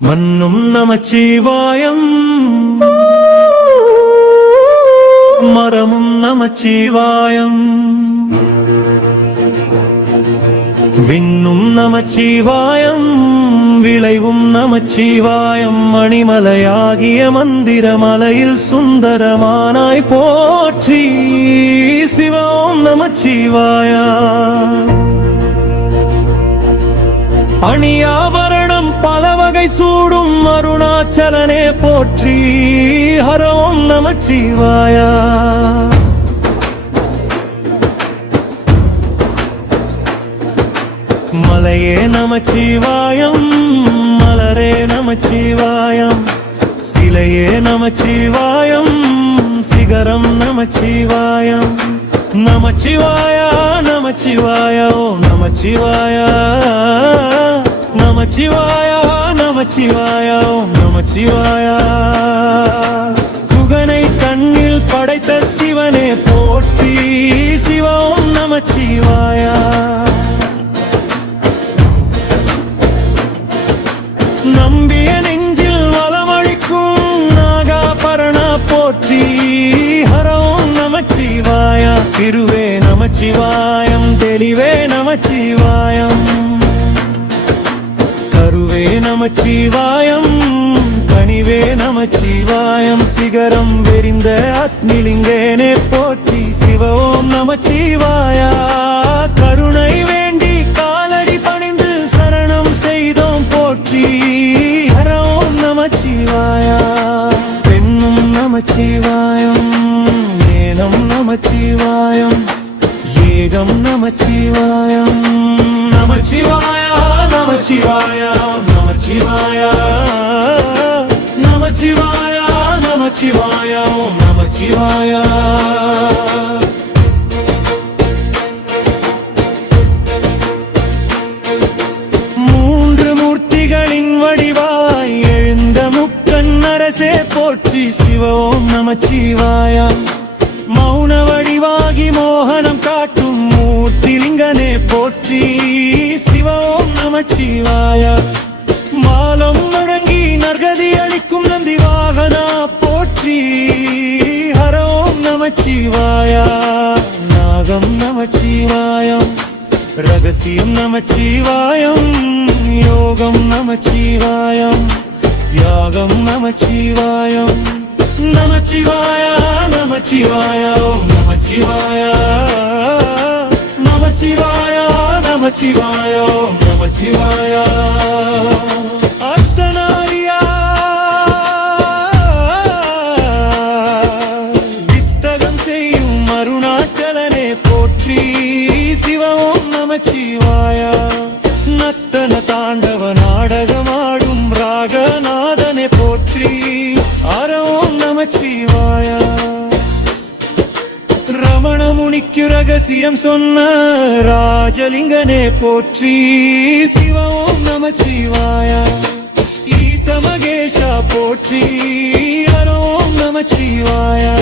மன்னும் நமச்சிவாயம் மரமும் நமச்சிவாயம் விண்ணும் நமச்சிவாயம் விளைவும் நமச்சிவாயம் மணிமலையாகிய மந்திரமலையில் சுந்தரமானாய் போற்றி சிவம் நமச்சிவாயா அணியாபரணம் பல வகை சூடும் அருணாச்சலனே போற்றி ஹரோம் நமச்சிவாயா மலையே நமச்சிவாயம் மலரே நமச்சிவாயம் சிலையே நமச்சிவாயம் சிகரம் நமச்சிவாயம் நமச்சிவாயா நமச்சிவாயா ஓம் நமச்சிவாயா நமச்சிவாயா நமச்சிவாயா ஓம் நமச்சிவாயா குகனை கண்ணில் படைத்த சிவனே போற்றி சிவம் நமச்சிவாயா நம்பிய நெஞ்சில் வளமளிக்கும் நாகாபரணா போற்றி ஹரோம் நமச்சிவாயா திருவே நமச்சிவாயம் தெளிவே நமச்சிவாயம் கருவே நமச்சிவாயம் கனிவே நமச்சிவாயம் சிகரம் வெறிந்த அக்னிலிங்கேனே போற்றி சிவம் நமச்சிவாயா கருணை வேண்டி காலடி பணிந்து சரணம் செய்தோம் போற்றி ஹரோம் நமச்சிவாயா பெண்ணும் நமச்சிவாயம் மேனம் நமச்சிவாயம் ஏகம் நமச்சிவாயம் நமச்சிவாயா நமச்சிவாயா நமச்சிவாயா நமச்சிவாயா நமச்சிவாயா நமச்சிவாயா மூன்று மூர்த்திகளின் வடிவாய் எழுந்த முக்கண் அரசே போற்றி சிவம் நமச்சிவாயா மௌன வடிவாகி மோகனம் காட்டும் மூர்த்திலிங்கனே போற்றி சிவம் நமச்சிவாயா மாலம் முழங்கி நற்கதி அளிக்கும் நந்தி வாகனா போற்றி ஹரோம் நமச்சிவாயா நாகம் நமச்சிவாயம் ரகசியம் நமச்சிவாயம் யோகம் நமச்சிவாயம் யாகம் நமச்சிவாயம் நமச்சிவாயா நமச்சிவாயா ஓம் நமச்சிவாயா நமச்சிவாயா நமச்சிவாயா ஓம் நமச்சிவாயா அர்த்தநாரியா வித்தகம் செய்யும் அருணாச்சலனே போற்றி சிவம் நமச்சிவாயா நத்தன தாண்டவ நாடகமாடும் ராகநாதனே போற்றி ஹரோம் நமச்சிவாயா ரமண முனிக்கு ரகசியம் சொன்ன ராஜலிங்கனே போற்றி சிவம் நமச்சிவாயா ஈச மகேஷா போற்றி ஹரோம் நமச்சிவாயா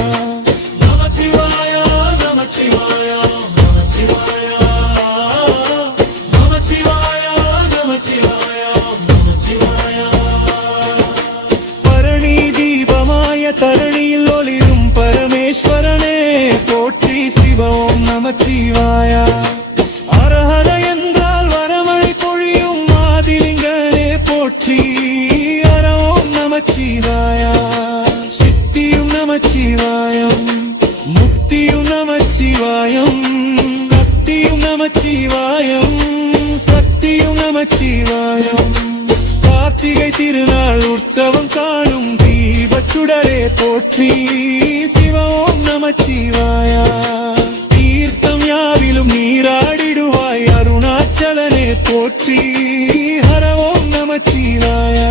நமச்சிவாயா நமச்சிவாயா நமச்சிவாயா நமச்சிவாயா நமச்சிவாயா நமச்சிவாயா பரணி தீபமாய தரணியில் ஒளிரும் பரமேஸ்வரனே போற்றி சிவம் நமச்சிவாயா அரஹர என்றால் வரமழை பொழியும் மாதிலிங்கனே போற்றி ஹரோம் நமச்சிவாயா சித்தியும் நமச்சிவாயம் முக்தியும் நமச்சிவாயம் பக்தியும் நமச்சிவாயம் சக்தியும் நமச்சிவாயம் கார்த்திகை திருநாள் உற்சவம் காணும் தீபச்சுடரே போற்றி சிவம் நமச்சிவாயா தீர்த்தம் யாவிலும் நீராடிடுவாய் அருணாச்சலனே போற்றி ஹரோம் நமச்சிவாயா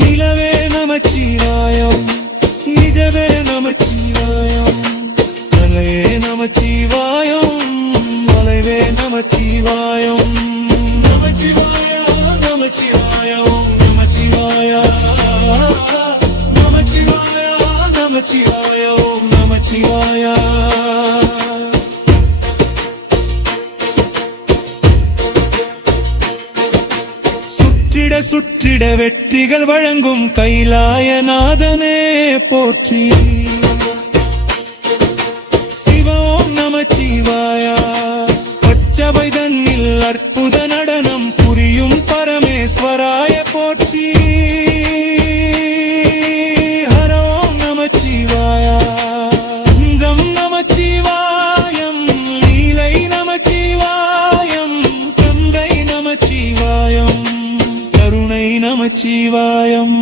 நிலவே நமச்சிவாயம் நிஜவே நமச்சிவாயம் கலையே நமச்சிவாயம் மலைவே நமச்சிவாயம் நமச்சிவாயா நமச்சிவாயா நமச்சிவாயா நமச்சிவாயா நமச்சிவாயா நமச்சிவாயா பெற்றிட வெற்றிகள் வழங்கும் கைலாயநாதனே போற்றி. சிவம் நமச்சிவாயா. பச்சவை தன்னில் அற்புத நடனம் புரியும் பரமேஸ்வராய போற்றி. ஹரோம் நமச்சிவாயா. அங்கம் நமச்சிவாயம், லீலை நமச்சிவாயம், கங்கை நமச்சிவாயம், கருணை நமச்சிவாயம்.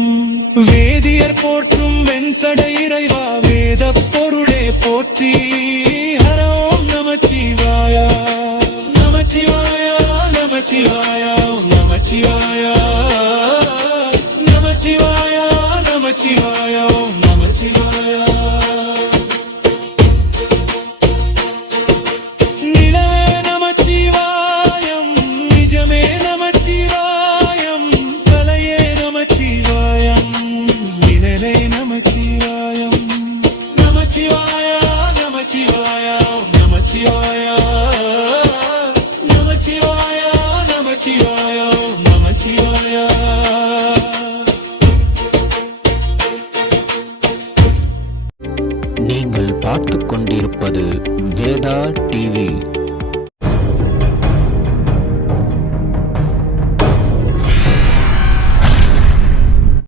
வேதியர் போற்றும் வெண்சடை இறைவா வேத பொருளே போற்றி. ஹரோம் நமச்சிவாயா. நமச்சிவாயா நமச்சிவாயா நமச்சிவாயா நமச்சிவாயா நமச்சிவாயா நமச்சிவாயா. நிலவே நமச்சிவாயம், நிஜமே நமச்சிவாயம், கலையே நமச்சிவாயம், நிழலே நமச்சிவாயம். நமச்சிவாயா நமச்சிவாயா நமச்சிவாயா நமச்சிவாயா நமச்சிவாயா நமச்சிவாயா. நீங்கள் பார்த்துக் கொண்டிருப்பது வேதா டிவி.